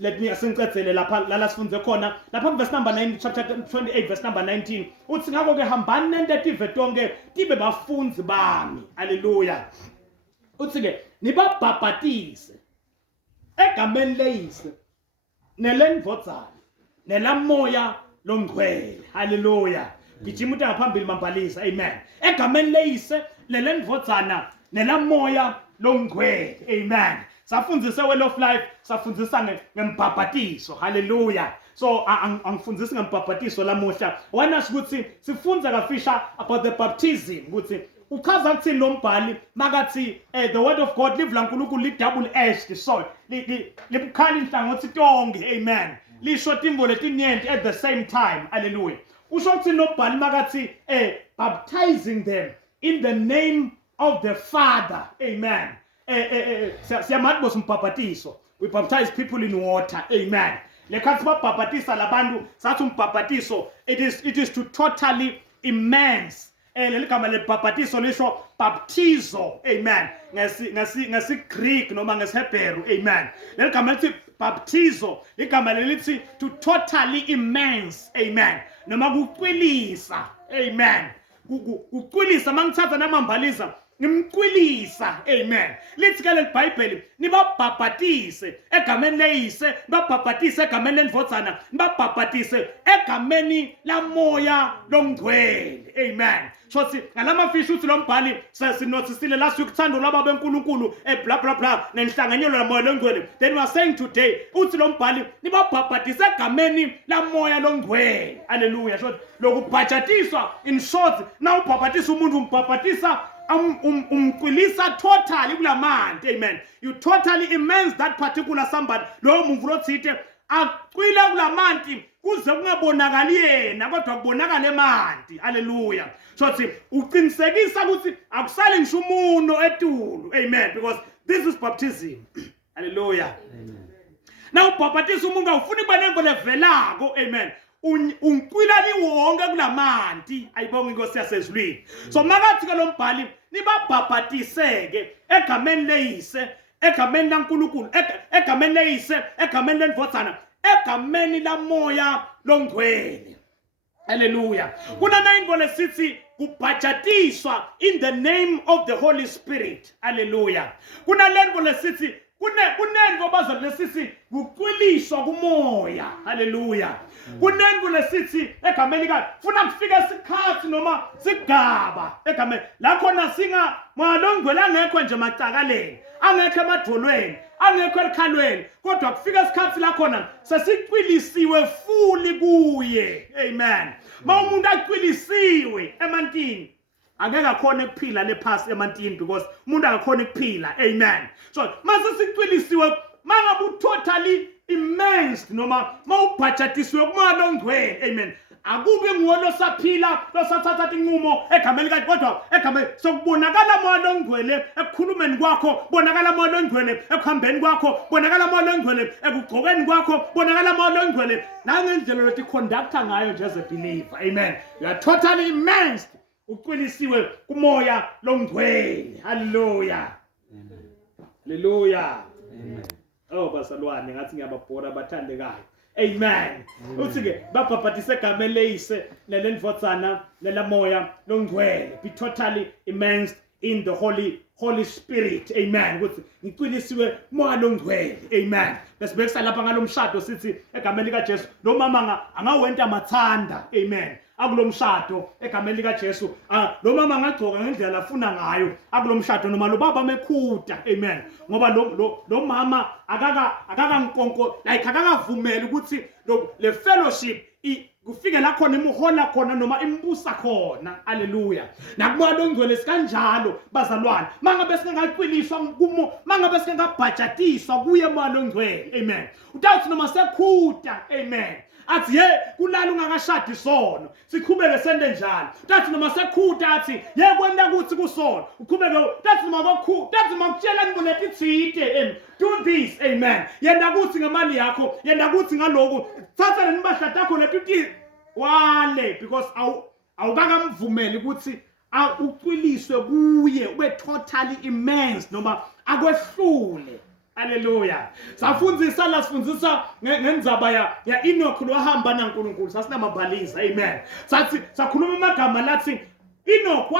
let me asingicedzele lapha la sifunze khona lapha verse number 9 chapter 28 verse number 19 uthi ngakho ke hambani nentethe tonke tibe bafunzi bami haleluya uthi ke nibabhabhatise egameni leyise nelendvodzana nelamoya lomngcwele haleluya gijima uthi ngaphambili mambalisa amen egameni leyise nelendvodzana nelamoya lomngcwele amen safundisa well of life safundisa ngembhabhatiso haleluya so angifundisi ngembhabhatiso lamuhla wana ukuthi sifunza kafisha about the baptism ukuthi uchaza kuthini lo mbhali makathi the word of God livla uNkulunkulu li double edged sword libukhali inhlangothi tonke amen lisho timbo letinyenti at the same time hallelujah usho ukuthi lo mbhali makathi baptizing them in the name of the Father amen siyamathi bosumbhabhatiso we baptize people in water amen lekhathi babhabhatisa labantu sathi umbhabhatiso it is to totally immerse leligama lebhabhatiso lisho baptizo amen ngasi Greek noma ngesihebheru amen leligama lithi baptizo ligama lelithi to totally immerse amen noma kuqwilisa amen kuqwilisa mangithatha namambaliza ngimqwilisa amen lithi ke leBhayibheli nibabhabhatise egameni leyise nibabhabhatise egameni lendvodzana nibabhabhatise egameni lamoya lomngcwele amen shothi ngalamafisha uthi lo mbhali sinotisile last week thando laba beNkulunkulu bla bla bla nenhlanganyelo lamoya lomngcwele then we are saying today uthi lo mbhali nibabhabhatise egameni lamoya lomngcwele haleluya shothi lokubhajatiswa in short na ubhabhatisa umuntu umbhabhatisa umqwilisa totally kulamanti amen you totally immerse that particular somebody lo muntu lothite aqwila kulamanti kuze kungabonakali yena kodwa kubonakala emanti haleluya shothi uqinisekisa ukuthi akusale ngisho umuno etulu amen because this is baptism haleluya amen now ubhabhatisa umuntu awufuni kuba nembo levelako amen unqwilani wonke kulamanti ayibonga inkosi yasezulwini so makathi ke lo mbhali nibabhabhatiseke egameni leyise egameni laNkulunkulu egameni leyise egameni lendvodzana egameni lamoya lomngcwele haleluya kuna nayingo lesithi kubhajatiswa in the name of the Holy Spirit haleluya kuna lengo lesithi kunengo bazo lesithi kuqwiliswa kumoya haleluya kunengo lesithi egameni ka funa kufika isikhathi noma sigaba egameni la khona singa malongwela angekho nje macakaleni angekho emadolweni angekho elikhalweni kodwa kufika isikhathi la khona sesiqwilisiwe fully kuye amen umuntu aqwilisiwe emantini angeke akhona ukuphila lephasi emantini because umuntu akakhona ukuphila amen so mase siqwilisiwe mangabe totally immersed noma mawubhajatiswe kumoya lomngcwele amen akubi ngulo saphila losathatha inqumo egameni kaNkulunkulu kodwa egameni sokubonakala moya lomngcwele ekukhulumeni kwakho bonakala moya lomngcwele ekuhambeni kwakho bonakala moya lomngcwele ekugqokeni kwakho bonakala moya lomngcwele nangendlela lothi conductor ngayo nje as a believer amen you are totally immersed uqwilisiwe kumoya lomngcwele haleluya amen haleluya amen oh basalwane ngathi ngiyababhora abathandekayo amen uthi ke babhabhatise egameni leyise nelendvodzana nelamoya lomngcwele be totally immersed in the Holy Spirit amen ukuthi ngiqwilisiwe moya lomngcwele amen besibekisa lapha ngalomshado sithi egameni likaJesu lo mama angawenta mathanda amen akulomshado egameni likaJesu lo mama angagcoka ngendlela afuna ngayo akulomshado noma lo baba mekhuda amen ngoba lo mama akaka nkonko like akakavumela ukuthi le fellowship kufike la khona imuhola khona noma imbusa khona haleluya nakumoya lomngcwele sikanjalo bazalwane mangabe singaqwiliswa kumo mangabe singabhajatiswa kuye moya lomngcwele amen utawuthi noma sekhuda amen athi ye kulala ungakashadi sono siqhubeke sende njalo tathi noma sekhuda athi ye kwenda kuthi kusono uqhubeke tathi noma tathi makutshela ngiboneti thite do this amen yenda kuthi ngemali yakho yenda kuthi ngaloko thatha lenibahla takho letuti wale because awukakamvumeli ukuthi uqwiliswe kuye ube totally immersed noma akwehlule Haleluya. Safundisa la sifundisa ngendzaba ya Enoch lohamba naNkulunkulu. Sasinamabhaliza. Amen. Sathi sakhuluma amagama lathi Enoch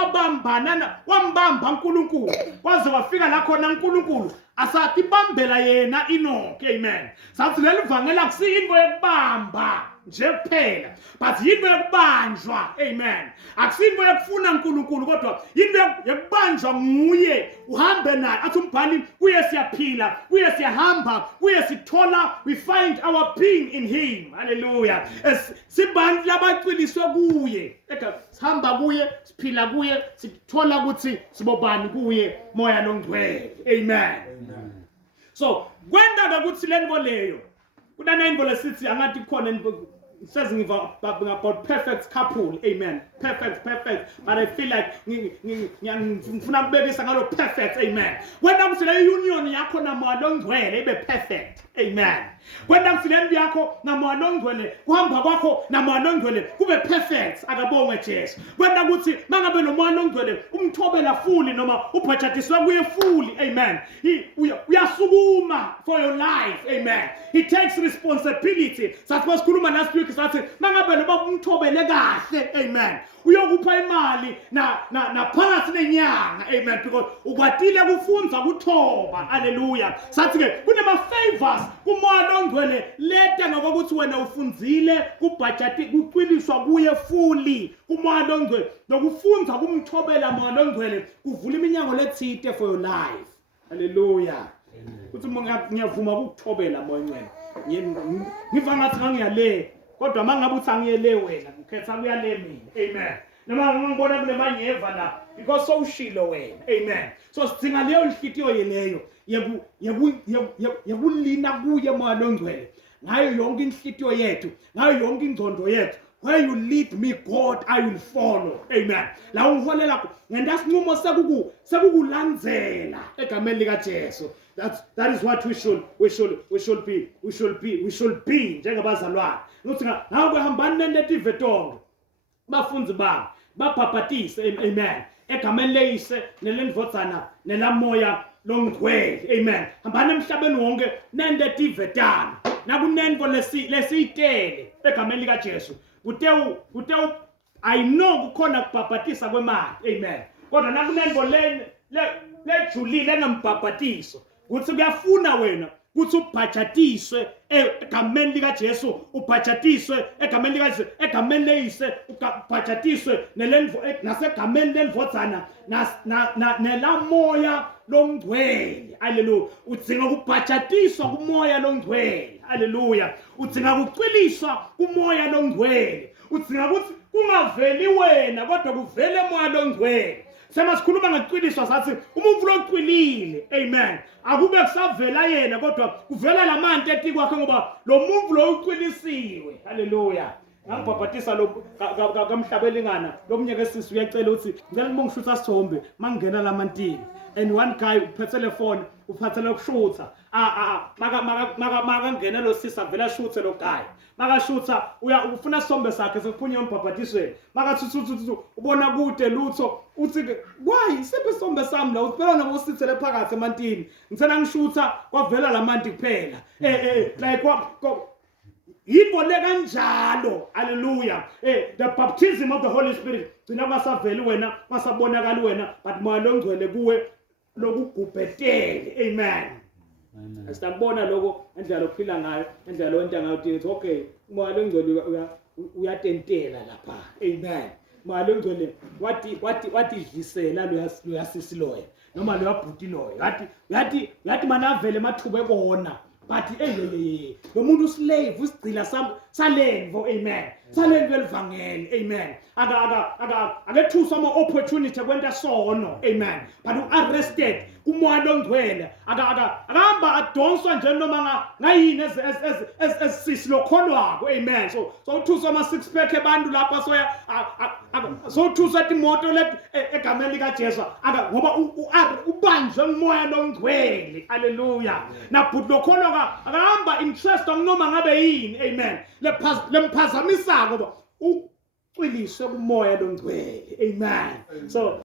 wambamba uNkulunkulu kwaze wafika la khona uNkulunkulu asatibambela yena Enoch. Amen. Sathi leli vangela kusiyinto yokubamba nje kuphela, but yinto yokubanjwa. Amen. Akusinto yokufuna uNkulunkulu kodwa yinto yokubanjwa nguye, uhambe naye. Athi umbhali kuye siyaphila, kuye siyahamba, kuye sithola, we find our being in him. Hallelujah. Sibantu labaciliswe kuye, sihamba kuye, siphila kuye, sithola ukuthi sibobani kuye, moya longcwele. Amen. So kwenda ukuthi lento leyo kunana into lesithi angathi khona says about perfect couple. Amen. Perfect. But I feel like ngifuna kubekisa ngalo perfect. Amen. Kwenda ukuthi le union yakho namoya longcwele ibe perfect. Amen. Kwenda ukuthi le yakho namoya longcwele kuhamba kwakho namoya longcwele kube perfect. Akabongwe Jesu. Kwenda ukuthi mangabe nomoya longcwele umthobela fully noma uphatshatiswe kuye fully. Amen. Uyasukuma for your life. Amen. He takes responsibility. Sathi sikhuluma last week sathi mangabe noba umthobele kahle. Amen. Uyokupha imali na phakathi nenyanga. Amen. Because ukwatile kufunza kuthoba. Hallelujah. Sathi ke kunema favors kumoya longcwele leta ngokuthi wena ufunzile kubhajati kuqiliswa kuye fully kumoya longcwele nokufunza kumthobela moya longcwele kuvula iminyango lethite for your life. Hallelujah. Kuthi ngiyavuma ukuthobela moya ngcwele. Ngiva ngathi ngiyale kodwa mangabe uthi angiyele wena ngikhetha kuyale mina. Amen. Noma ngibona kule manyeva la because sowushilo wena. Amen. So sidinga leyo inhlitiyo yeleyo yekulina kuye moya longcwele ngayo yonke inhlitiyo yethu, ngayo yonke ingcondo yethu. Where you lead me, God, I will follow. Amen. La ungiholela ngendasinqumo sekukulandzela egameni lika Jesu. That is what we should be njengabazalwane. Ukuthi ngawe hambani nendetive tonke bafunzi bami babhabhatise. Amen. Egameni leyise nelendvodzana nelamoya longcwele. Amen. Hambani emhlabeni wonke nendetive tami nakunenvo lesiyitele egameni lika Jesu. Kuteu I know kukhona kubhabhatisa kwemali. Amen. Kodwa nakunenvo lejulile enambhabhatiso ukuthi kuyafuna wena ukuthi ubhajatiswe egameni lika Jesu, ubhajatiswe egameni lika Jesu, egameni leyise ubhajatiswe nasegameni lendvodzana nelamoya longcwele. Hallelujah. Udzinga ukubhajatiswa kumoya longcwele. Hallelujah. Udzinga ukuqiliswa kumoya longcwele. Udzinga ukuthi kungaveli wena kodwa kuvele moya longcwele. Sema sikhuluma ngeqiliswa sathi umuntu loqilile. Amen. Akube kusavela yena kodwa kuvela lamanti etikwakhe ngoba lo muntu lo uqilisiwe. Hallelujah. Ngangibhabhatisa lo kamhlabelingana lo mnyeke sisi uyacela ukuthi ngicela ngibongishutha sithombe mangena lamantini. And one guy uphethe phone uphathele ukushutha maka ngena lo sisa vela shuthe lo guy maka shutha ufuna sithombe sakhe sekuphunya umbhabhatisweni maka thuthu ubona kude lutho uthi why sephe sithombe sami la uphela nabo sithele phakathi emantini ngithena ngishutha kwavela lamanti kuphela like yinto le kanjalo. Hallelujah. The baptism of the Holy Spirit gcina kwasaveli wena kwasabonakala wena but moya longcwele kuwe lokugubhetele. Amen. Asitambona lokho endlela lokuphila ngayo endlela lonta ngayo uthi okay moya longcwele uyatentela lapha. Amen. Moya longcwele wathi idlisela loyasisi loyo noma loyabhuti loyo yathi manavele mathuba ekona. But lo muntu slave usigcila salenvo. Amen. Salenvo elivangeli. Amen. Akethuswa ama opportunity kwenta sono. Amen. But arrested kumoya longcwele akahamba adonswa nje noma ngayini as lokholwako. Amen. So uthuswa ama six pack ebantu lapha so uthuswa imoto let egameni lika Jesu ngoba ubanjwe umoya longcwele. Hallelujah. Na but lokholwa akahamba interest noma ngabe yini. Amen. Lemphazamisa ngoba uqiliswe kumoya longcwele. Amen. So